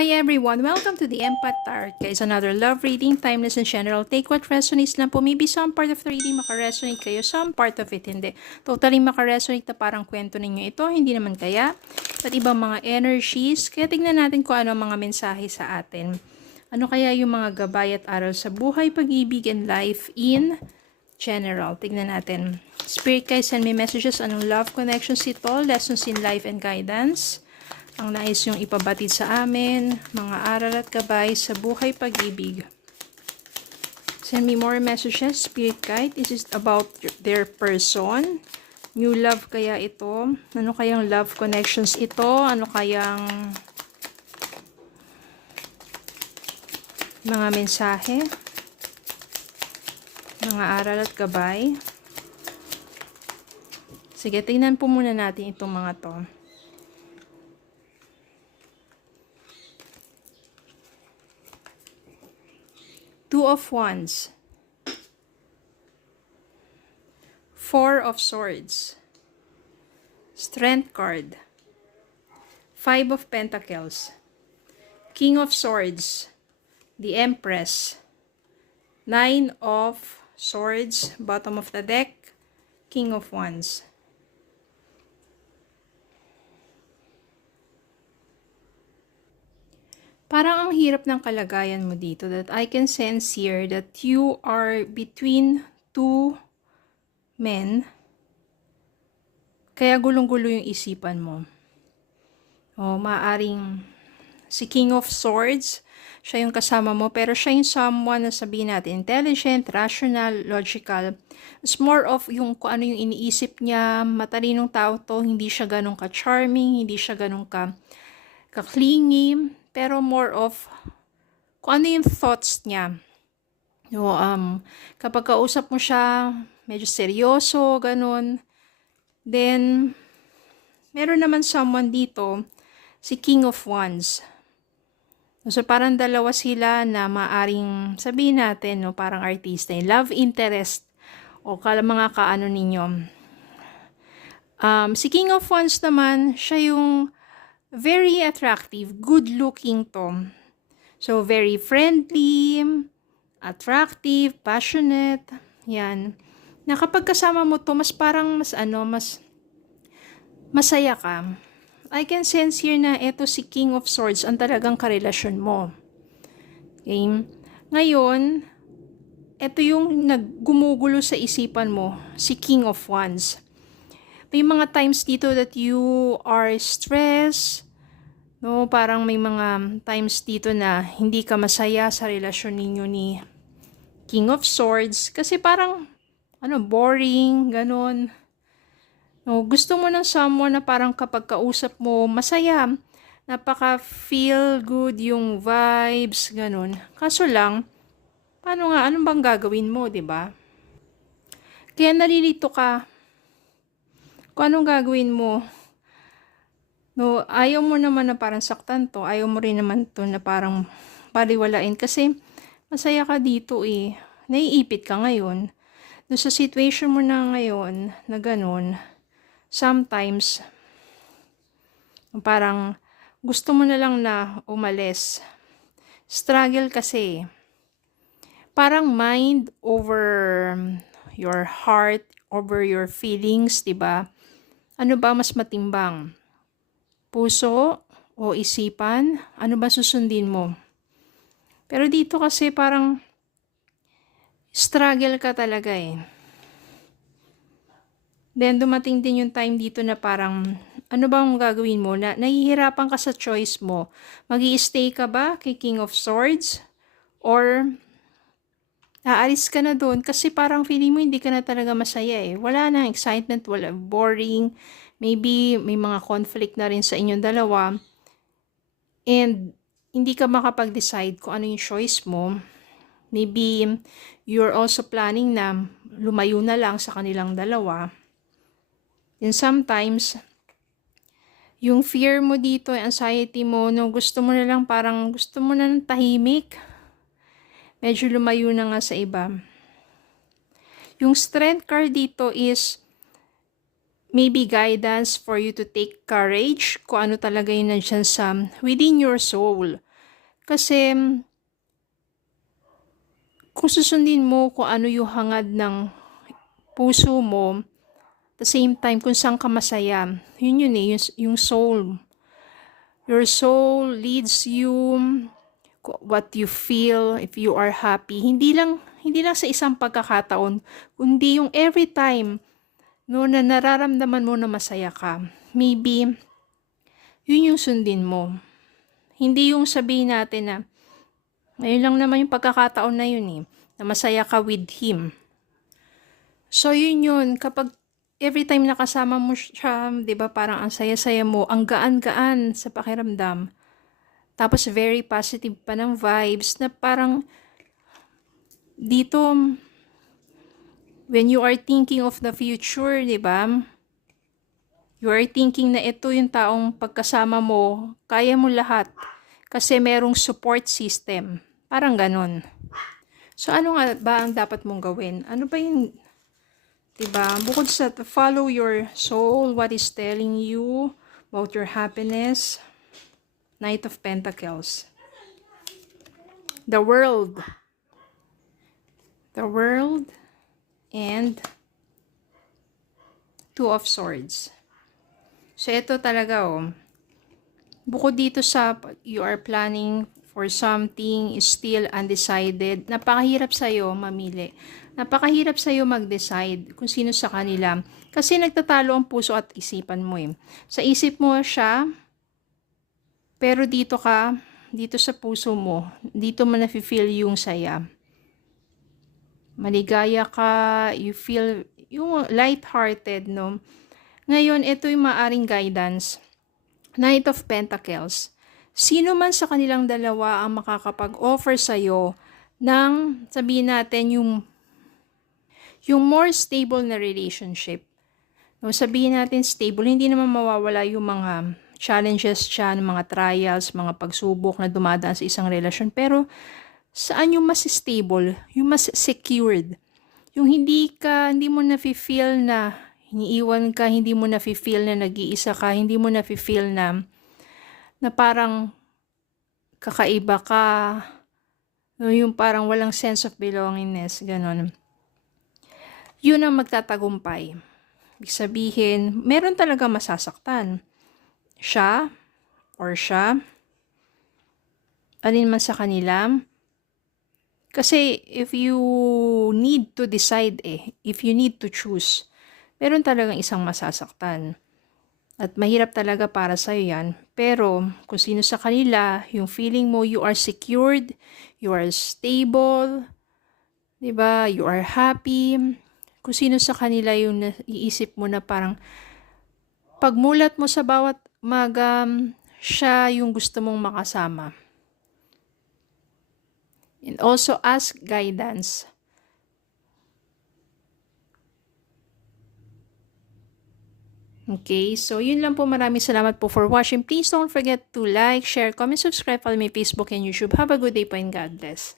Hi everyone! Welcome to the Empath Tarot. Guys, another love reading, timeless and general. Take what resonates lang po. Maybe some part of the reading makaresonate kayo, some part of it hindi. Totally makaresonate na parang kwento ninyo ito, hindi naman kaya. At ibang mga energies, kaya tignan natin kung ano ang mga mensahe sa atin. Ano kaya yung mga gabay at aral sa buhay, pag-ibig, and life in general. Tignan natin. Spirit guys, send me messages. Anong love connections ito? Lessons in life and guidance. Ang nais yung ipabatid sa amin, mga aral at gabay sa buhay pag-ibig. Send me more messages, Spirit Guide. This is about their person. New love kaya ito? Ano kayang love connections ito? Ano kayang mga mensahe? Mga aral at gabay? Sige, tingnan po muna natin itong mga to. Two of Wands, Four of Swords, Strength card, Five of Pentacles, King of Swords, the Empress, Nine of Swords, bottom of the deck, King of Wands. Parang ang hirap ng kalagayan mo dito, that I can sense here that you are between two men. Kaya gulong-gulo yung isipan mo. O maaring si King of Swords, siya yung kasama mo, pero siya yung someone na sabihin natin, intelligent, rational, logical. It's more of yung kung ano yung iniisip niya, matalinong tao to, hindi siya ganun ka-charming, hindi siya ganun ka-clingy, pero more of kung ano yung thoughts niya. No, kapag kausap mo siya, medyo seryoso, ganun. Then, meron naman someone dito, si King of Wands. So, parang dalawa sila na maaring sabihin natin, no, parang artista, love interest, o mga kaano ninyo. Si King of Wands naman, siya yung very attractive, good-looking to. So, very friendly, attractive, passionate. Yan. Na kapag kasama mo to, mas parang mas masaya ka. I can sense here na eto si King of Swords ang talagang karelasyon mo. Okay? Ngayon, eto yung naggumugulo sa isipan mo, si King of Wands. May mga times dito that you are stressed, no? Parang may mga times dito na hindi ka masaya sa relasyon ninyo ni King of Swords. Kasi parang, boring, ganun. No, gusto mo ng someone na parang kapag kausap mo, masaya. Napaka-feel good yung vibes, ganun. Kaso lang, anong bang gagawin mo, 'di ba? Kaya nalilito ka. Kung anong gagawin mo. No, ayaw mo naman na parang saktan to. Ayaw mo rin naman to na parang baliwalain. Kasi masaya ka dito eh. Naiipit ka ngayon. No, sa situation mo na ngayon, na ganun, sometimes, parang gusto mo na lang na umalis. Struggle kasi. Parang mind over your heart, over your feelings, 'di ba? Ano ba mas matimbang? Puso o isipan? Ano ba susundin mo? Pero dito kasi parang struggle ka talaga eh. Then dumating din yung time dito na parang ano bang gagawin mo? Nahihirapan ka sa choice mo. Magi-stay ka ba kay King of Swords? Or aalis ka na doon kasi parang feeling mo hindi ka na talaga masaya eh. Wala nang excitement, wala, boring. Maybe may mga conflict na rin sa inyong dalawa. And hindi ka makapag-decide kung ano yung choice mo. Maybe you're also planning na lumayo na lang sa kanilang dalawa. And sometimes, yung fear mo dito, anxiety mo, no, gusto mo na lang parang gusto mo na ng tahimik. Medyo lumayo na nga sa iba. Yung strength card dito is maybe guidance for you to take courage kung ano talaga yun nandiyan sa within your soul. Kasi, kung susundin mo kung ano yung hangad ng puso mo, at the same time, kung saan ka masaya, yun eh, yung soul. Your soul leads you what you feel, if you are happy. Hindi lang sa isang pagkakataon, kundi yung every time no, na nararamdaman mo na masaya ka. Maybe, yun yung sundin mo. Hindi yung sabihin natin na, ngayon lang naman yung pagkakataon na yun eh, na masaya ka with him. So yun, kapag every time nakasama mo siya, 'di ba, parang ang saya-saya mo, ang gaan-gaan sa pakiramdam. Tapos very positive pa ng vibes na parang dito when you are thinking of the future, 'di ba? You are thinking na ito yung taong pagkasama mo, kaya mo lahat kasi merong support system. Parang ganun. So ano nga ba ang dapat mong gawin? Ano ba yung, diba? Bukod sa follow your soul, what is telling you about your happiness. Knight of Pentacles. The World. The World and Two of Swords. So ito talaga bukod dito sa you are planning for something, is still undecided, napakahirap sa'yo mamili. Napakahirap sa'yo mag-decide kung sino sa kanila. Kasi nagtatalo ang puso at isipan mo eh. Sa isip mo siya, pero dito sa puso mo, dito mo nafe-feel yung saya. Maligaya ka, you feel yung light-hearted, no? Ngayon, ito yung maaring guidance. Knight of Pentacles. Sino man sa kanilang dalawa ang makakapag-offer sa'yo ng, sabihin natin, yung more stable na relationship. No, sabihin natin stable, hindi naman mawawala yung mga challenges dyan, mga trials, mga pagsubok na dumadaan sa isang relasyon. Pero, saan yung mas stable? Yung mas secured? Yung hindi mo na-feel na iniiwan ka, hindi mo na-feel na nag-iisa ka, hindi mo na-feel na parang kakaiba ka, yung parang walang sense of belongingness, ganon. Yun ang magtatagumpay. Ibig sabihin, meron talaga masasaktan. Siya, alin man sa kanila. Kasi if you need to decide if you need to choose, meron talagang isang masasaktan. At mahirap talaga para sa'yo yan. Pero kung sino sa kanila, yung feeling mo you are secured, you are stable, diba? You are happy. Kung sino sa kanila yung naiisip mo na parang pagmulat mo sa bawat siya yung gusto mong makasama. And also ask guidance. Okay, so yun lang po. Maraming salamat po for watching. Please don't forget to like, share, comment, subscribe, follow my Facebook and YouTube. Have a good day po and God bless.